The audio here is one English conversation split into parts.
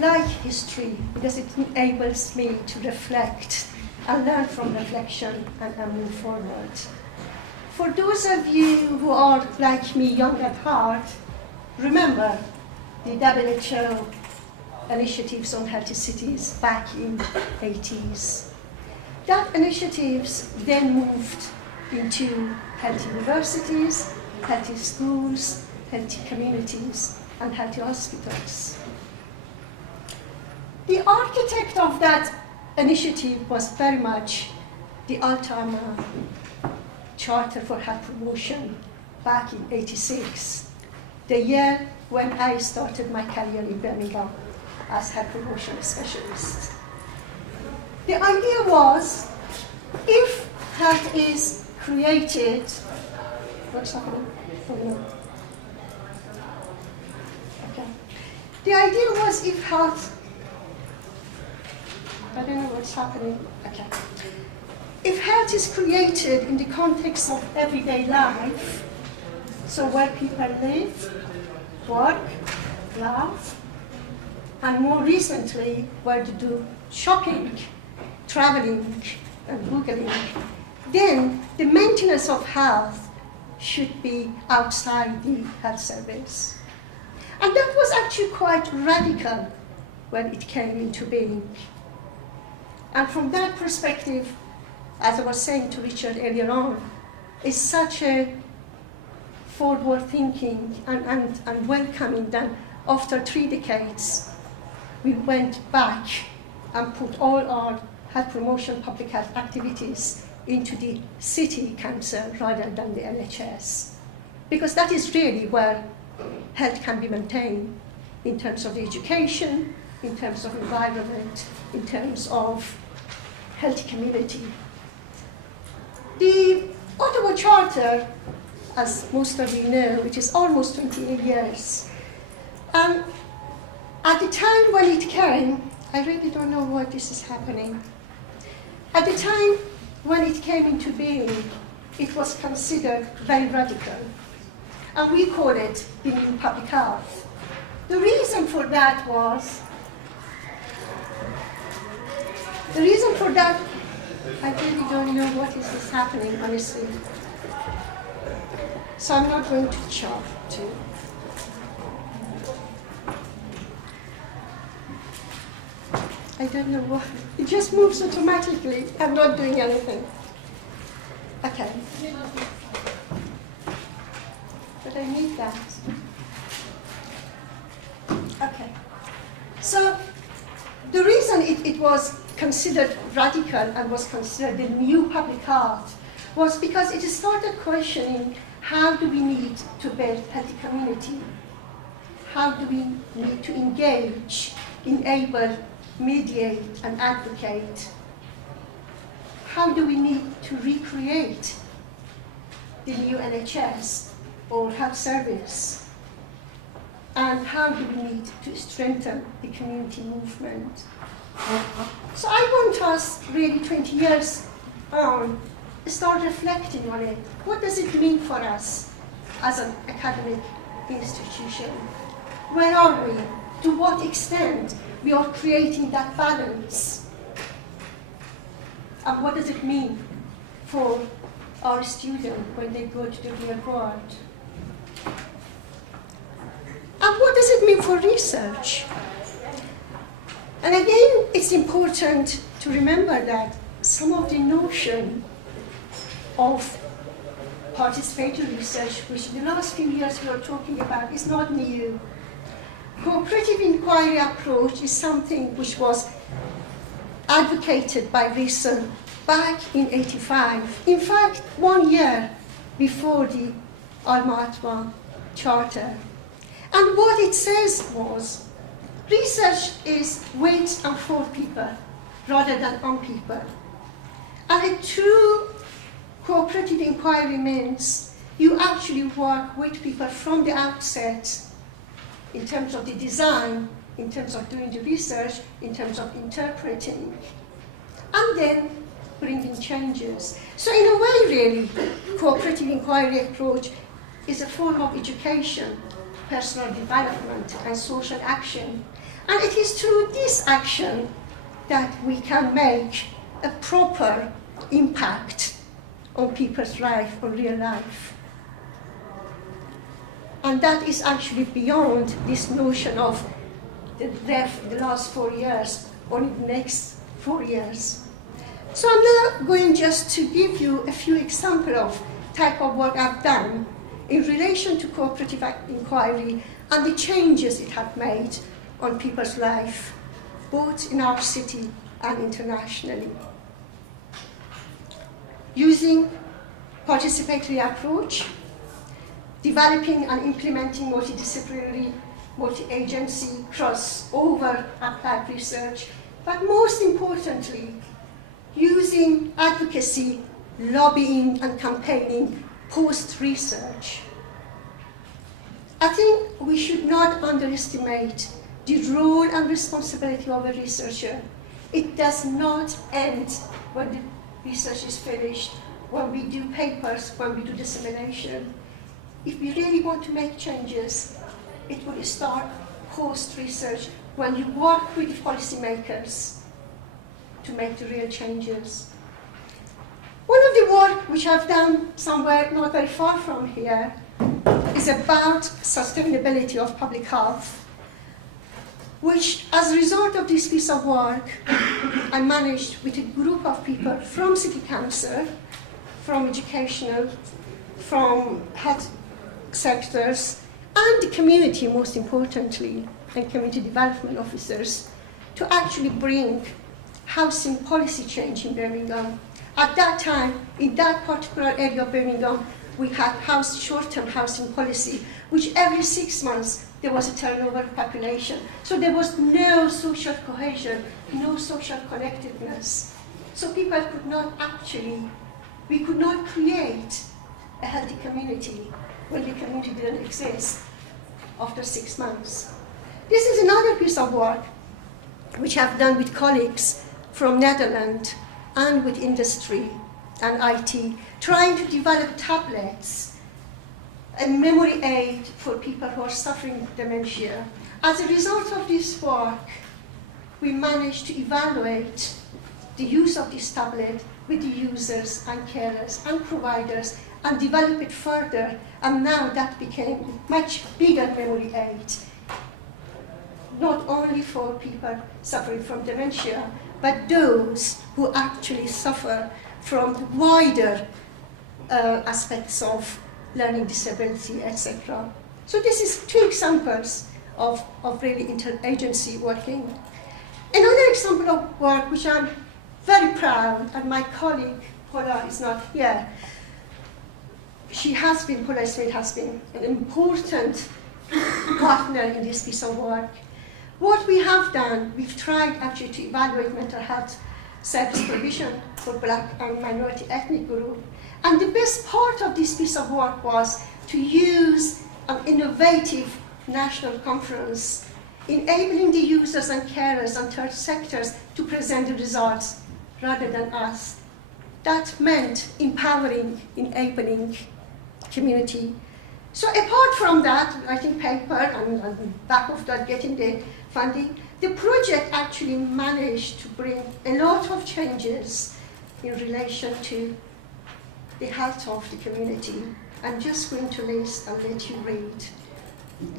like history because it enables me to reflect and learn from reflection and move forward. For those of you who are, like me, young at heart, remember the WHO initiatives on healthy cities back in the 80s. That initiatives then moved into healthy universities, healthy schools, healthy communities, and healthy hospitals. The architect of that initiative was very much the Ottawa Charter for Health Promotion back in '86, the year when I started my career in Birmingham as health promotion specialist. The idea was, if health is created, what's happening? Oh, no. Okay. The idea was, if health, I don't know what's happening. Okay. If health is created in the context of everyday life, so where people live, work, love, and more recently, where to do shopping, traveling, and Googling, then the maintenance of health should be outside the health service. And that was actually quite radical when it came into being. And from that perspective, as I was saying to Richard earlier on, is such a forward thinking and welcoming that after 3 decades, we went back and put all our health promotion public health activities into the city council rather than the NHS. Because that is really where health can be maintained in terms of the education, in terms of environment, in terms of healthy community. The Ottawa Charter, as most of you know, which is almost 28 years, at the time when it came, I really don't know why this is happening. At the time when it came into being, it was considered very radical. And we call it the new public health. The reason for that, I really don't know what is happening, honestly. So I'm not going to chart too. I don't know why. It just moves automatically. I'm not doing anything. Okay. But I need that. Okay. So the reason it was considered radical and was considered the new public health was because it started questioning, how do we need to build healthy community? How do we need to engage, enable, mediate, and advocate? How do we need to recreate the new NHS or health service? And how do we need to strengthen the community movement? So I want us, really 20 years on, start reflecting on it. What does it mean for us as an academic institution? Where are we? To what extent we are creating that balance? And what does it mean for our students when they go to the real world? And what does it mean for research? And again, it's important to remember that some of the notion of participatory research, which in the last few years we are talking about, is not new. Cooperative inquiry approach is something which was advocated by Rabiee back in '85. In fact, 1 year before the Ottawa Charter. And what it says was, research is with and for people rather than on people. And a true cooperative inquiry means you actually work with people from the outset in terms of the design, in terms of doing the research, in terms of interpreting, and then bringing changes. So in a way, really, cooperative inquiry approach is a form of education, personal development, and social action. And it is through this action that we can make a proper impact on people's life, on real life. And that is actually beyond this notion of the last 4 years or the next 4 years. So I'm now going just to give you a few examples of type of work I've done in relation to cooperative inquiry and the changes it had made on people's life, both in our city and internationally. Using participatory approach, developing and implementing multidisciplinary, multi-agency, crossover applied research, but most importantly, using advocacy, lobbying, and campaigning post-research. I think we should not underestimate the role and responsibility of a researcher. It does not end when the research is finished, when we do papers, when we do dissemination. If we really want to make changes, it will start post-research, when you work with the policymakers to make the real changes. One of the work which I've done somewhere not very far from here is about sustainability of public health, which, as a result of this piece of work, I managed with a group of people from City Council, from educational, from health sectors, and the community, most importantly, and community development officers, to actually bring housing policy change in Birmingham. At that time, in that particular area of Birmingham, we had short-term housing policy, which every 6 months there was a turnover of population. So there was no social cohesion, no social connectedness. So people could not we could not create a healthy community when the community didn't exist after 6 months. This is another piece of work which I've done with colleagues from Netherlands and with industry and IT, trying to develop tablets and memory aid for people who are suffering dementia. As a result of this work, we managed to evaluate the use of this tablet with the users and carers and providers and develop it further, and now that became much bigger memory aid, not only for people suffering from dementia, but those who actually suffer from the wider aspects of learning disability, etc. So this is 2 examples of really interagency working. Another example of work which I'm very proud, and my colleague Paula is not here. Paula Smith has been an important partner in this piece of work. What we have done, we've tried actually to evaluate mental health service provision for Black and minority ethnic group. And the best part of this piece of work was to use an innovative national conference, enabling the users and carers and third sectors to present the results rather than us. That meant empowering, enabling community. So apart from that, writing paper and back of that getting the funding, the project actually managed to bring a lot of changes in relation to the health of the community. I'm just going to list and let you read.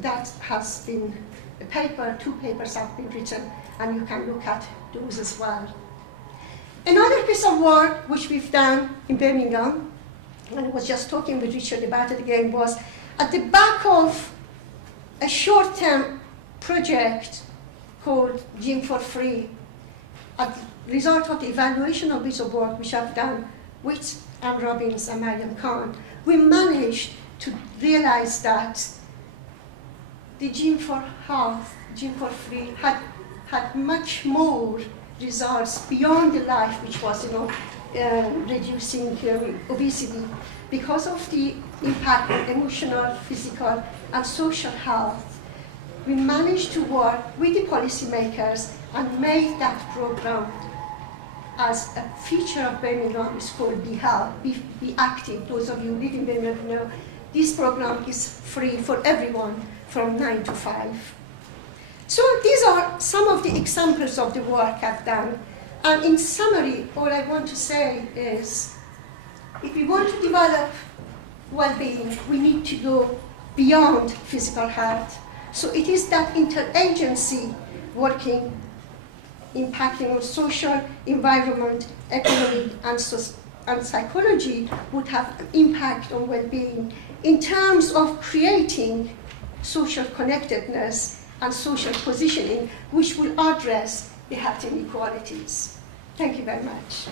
That has been a paper, 2 papers have been written, and you can look at those as well. Another piece of work which we've done in Birmingham, and I was just talking with Richard about it again, was at the back of a short-term project called Gym for Free. As a result of the evaluation of this work which I've done with Anne Robbins and Mariam Khan, we managed to realize that the Gym for Health, Gym for Free, had much more results beyond the life, which was, reducing obesity, because of the impact on emotional, physical, and social health. We managed to work with the policymakers and make that program as a feature of Birmingham. It's called Be Health, Be Active. Those of you who live in Birmingham know this program is free for everyone from 9 to 5. So these are some of the examples of the work I've done. And in summary, all I want to say is, if we want to develop well-being, we need to go beyond physical health. So it is that interagency working, impacting on social, environment, economy, and psychology would have an impact on well-being in terms of creating social connectedness and social positioning, which will address the health inequalities. Thank you very much.